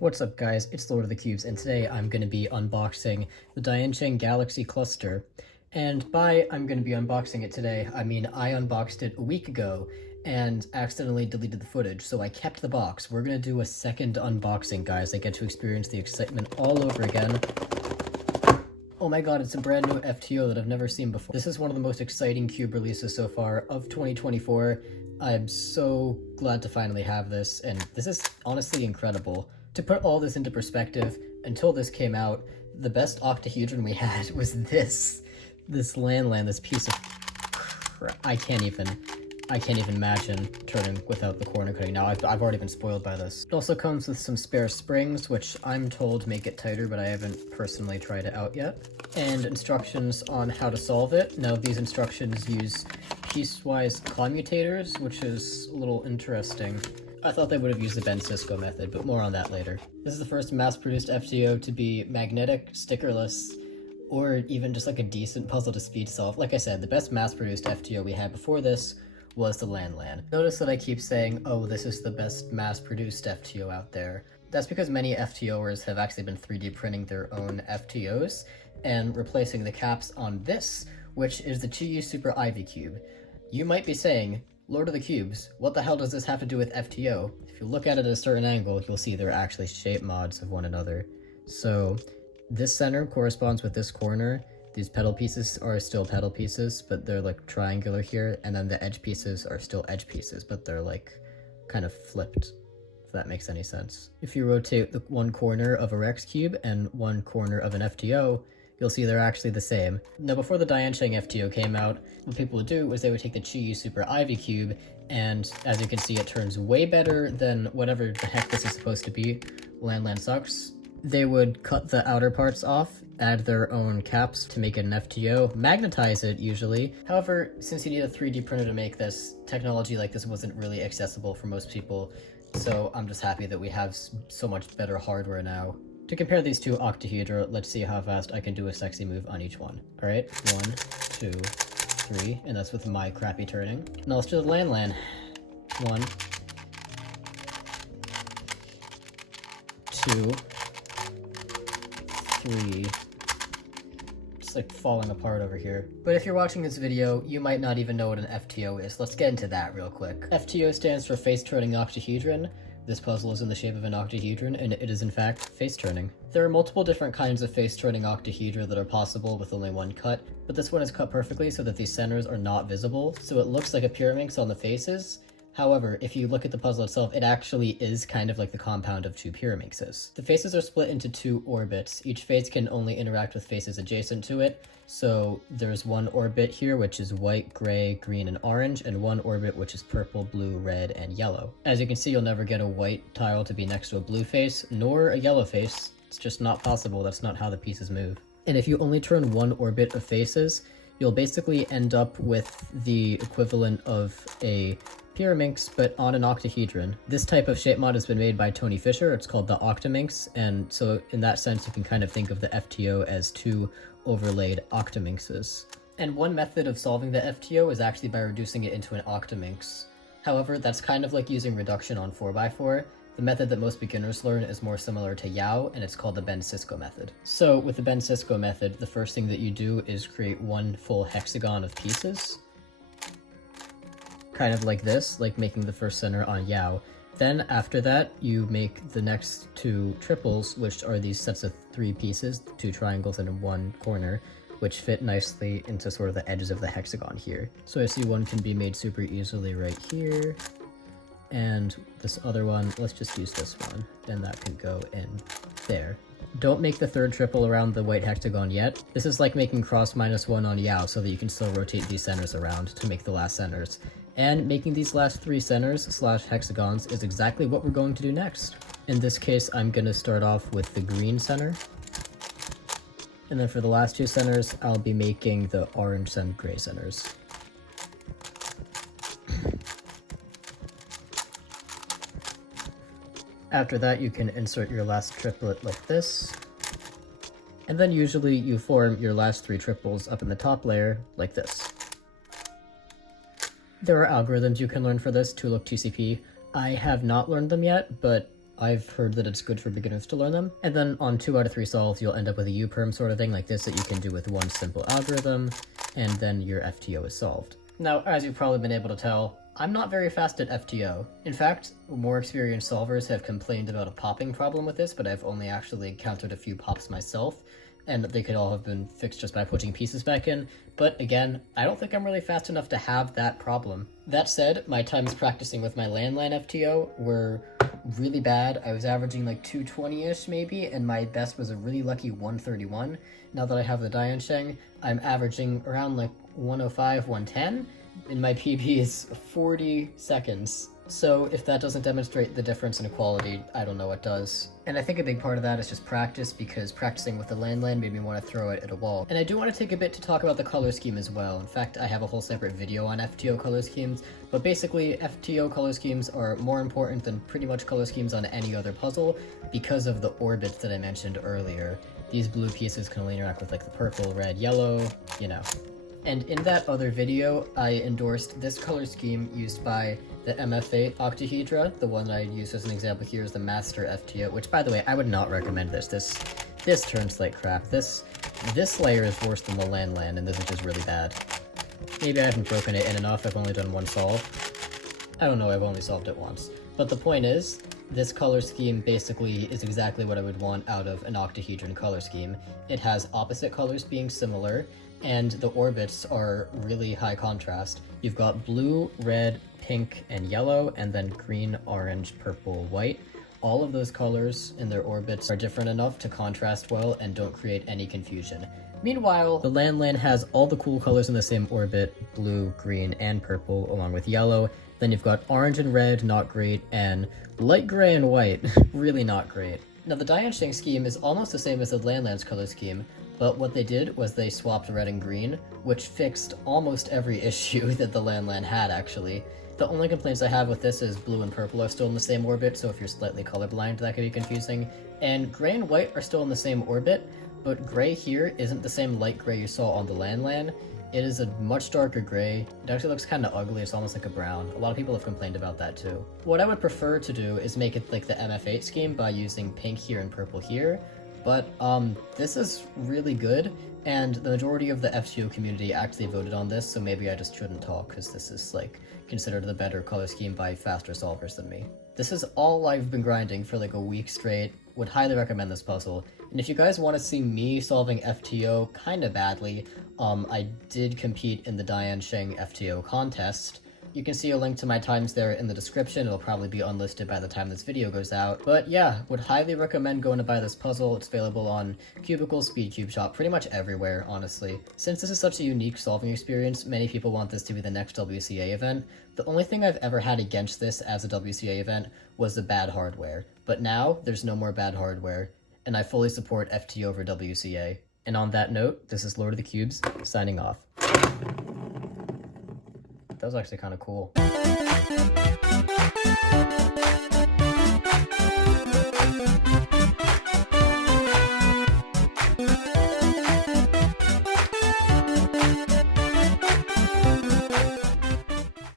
What's up guys, it's Lord of the Cubes, and today I'm going to be unboxing the DianSheng Galaxy Cluster. And by I'm going to be unboxing it today, I mean I unboxed it a week ago and accidentally deleted the footage, so I kept the box. We're going to do a second unboxing, guys. I get to experience the excitement all over again. Oh my god, it's a brand new FTO that I've never seen before. This is one of the most exciting cube releases so far of 2024. I'm so glad to finally have this, and this is honestly incredible. To put all this into perspective, until this came out, the best octahedron we had was this Lan, this piece of crap. I can't even imagine turning without the corner cutting. Now I've already been spoiled by this. It also comes with some spare springs, which I'm told make it tighter, but I haven't personally tried it out yet. And instructions on how to solve it. Now these instructions use piecewise commutators, which is a little interesting. I thought they would have used the Ben Cisco method, but more on that later. This is the first mass-produced FTO to be magnetic, stickerless, or even just like a decent puzzle to speed solve. Like I said, the best mass-produced FTO we had before this was the Lan. Notice that I keep saying, oh, this is the best mass-produced FTO out there. That's because many FTOers have actually been 3D printing their own FTOs and replacing the caps on this, which is the Chi Super Ivy Cube. You might be saying, Lord of the Cubes, what the hell does this have to do with FTO? If you look at it at a certain angle, you'll see they're actually shape mods of one another. So this center corresponds with this corner. These pedal pieces are still pedal pieces, but they're like triangular here, and then the edge pieces are still edge pieces, but they're like kind of flipped, if that makes any sense. If you rotate the one corner of a Rex cube and one corner of an FTO, you'll see they're actually the same. Now, before the DianSheng FTO came out, what people would do was they would take the Chi Super Ivy Cube, and as you can see, it turns way better than whatever the heck this is supposed to be. Lan sucks. They would cut the outer parts off, add their own caps to make it an FTO, magnetize it usually. However, since you need a 3D printer to make this, technology like this wasn't really accessible for most people, so I'm just happy that we have so much better hardware now. To compare these two octahedra, let's see how fast I can do a sexy move on each one. Alright, 1, 2, 3, and that's with my crappy turning. Now let's do the Lan. 1, 2, 3. It's like falling apart over here. But if you're watching this video, you might not even know what an FTO is. Let's get into that real quick. FTO stands for face turning octahedron. This puzzle is in the shape of an octahedron, and it is in fact face-turning. There are multiple different kinds of face-turning octahedra that are possible with only one cut, but this one is cut perfectly so that these centers are not visible, so it looks like a pyraminx on the faces. However, if you look at the puzzle itself, it actually is kind of like the compound of two pyraminxes. The faces are split into two orbits. Each face can only interact with faces adjacent to it, so there's one orbit here which is white, gray, green, and orange, and one orbit which is purple, blue, red, and yellow. As you can see, you'll never get a white tile to be next to a blue face, nor a yellow face. It's just not possible. That's not how the pieces move. And if you only turn one orbit of faces, you'll basically end up with the equivalent of a pyraminx, but on an octahedron. This type of shape mod has been made by Tony Fisher. It's called the Octaminx, and so in that sense you can kind of think of the FTO as two overlaid octaminxes. And one method of solving the FTO is actually by reducing it into an octaminx. However, that's kind of like using reduction on 4x4. The method that most beginners learn is more similar to Yao, and it's called the Ben Cisco method. So with the Ben Cisco method, the first thing that you do is create one full hexagon of pieces. Kind of like this, like making the first center on Yao. Then after that, you make the next two triples, which are these sets of three pieces, two triangles and one corner, which fit nicely into sort of the edges of the hexagon here. So I see one can be made super easily right here. And this other one, let's just use this one, and that can go in there. Don't make the third triple around the white hexagon yet. This is like making cross -1 on Yao so that you can still rotate these centers around to make the last centers. And making these last three centers / hexagons is exactly what we're going to do next. In this case, I'm going to start off with the green center. And then for the last two centers, I'll be making the orange and gray centers. After that, you can insert your last triplet like this. And then usually you form your last three triples up in the top layer like this. There are algorithms you can learn for this to look TCP. I have not learned them yet, but I've heard that it's good for beginners to learn them. And then on 2 out of 3 solves, you'll end up with a U-perm sort of thing like this that you can do with one simple algorithm, and then your FTO is solved. Now, as you've probably been able to tell, I'm not very fast at FTO. In fact, more experienced solvers have complained about a popping problem with this, but I've only actually encountered a few pops myself, and they could all have been fixed just by putting pieces back in. But again, I don't think I'm really fast enough to have that problem. That said, my times practicing with my landline FTO were really bad. I was averaging like 220-ish maybe, and my best was a really lucky 131. Now that I have the DianSheng, I'm averaging around like 105, 110, and my PB is 40 seconds. So if that doesn't demonstrate the difference in quality, I don't know what does. And I think a big part of that is just practice, because practicing with the landline made me want to throw it at a wall. And I do want to take a bit to talk about the color scheme as well. In fact, I have a whole separate video on FTO color schemes, but basically FTO color schemes are more important than pretty much color schemes on any other puzzle because of the orbits that I mentioned earlier. These blue pieces can only interact with like the purple, red, yellow, you know. And in that other video, I endorsed this color scheme used by the MF8 octahedra. The one I used as an example here is the master FTO, which, by the way, I would not recommend this. This turns like crap. This layer is worse than the landland, and this is just really bad. Maybe I haven't broken it in enough. I've only done one solve. I don't know, I've only solved it once. But the point is, this color scheme basically is exactly what I would want out of an octahedron color scheme. It has opposite colors being similar, and the orbits are really high contrast. You've got blue, red, pink, and yellow, and then green, orange, purple, white. All of those colors in their orbits are different enough to contrast well and don't create any confusion. Meanwhile, the landland has all the cool colors in the same orbit, blue, green, and purple, along with yellow. Then you've got orange and red, not great, and light gray and white, really not great. Now the DianSheng scheme is almost the same as the landland's color scheme, but what they did was they swapped red and green, which fixed almost every issue that the landland had, actually. The only complaints I have with this is blue and purple are still in the same orbit, so if you're slightly colorblind, that could be confusing. And gray and white are still in the same orbit, but gray here isn't the same light gray you saw on the landland. It is a much darker gray. It actually looks kind of ugly, it's almost like a brown. A lot of people have complained about that too. What I would prefer to do is make it like the MF8 scheme by using pink here and purple here, but this is really good, and the majority of the FTO community actually voted on this, so maybe I just shouldn't talk, because this is like considered the better color scheme by faster solvers than me. This is all I've been grinding for like a week straight. Would highly recommend this puzzle. And if you guys want to see me solving FTO kind of badly, I did compete in the DianSheng FTO contest. You can see a link to my times there in the description. It'll probably be unlisted by the time this video goes out. But yeah, would highly recommend going to buy this puzzle. It's available on Cubicle, Speedcube Shop, pretty much everywhere, honestly. Since this is such a unique solving experience, many people want this to be the next WCA event. The only thing I've ever had against this as a WCA event was the bad hardware. But now, there's no more bad hardware, and I fully support FTO over WCA. And on that note, this is Lord of the Cubes, signing off. That was actually kind of cool.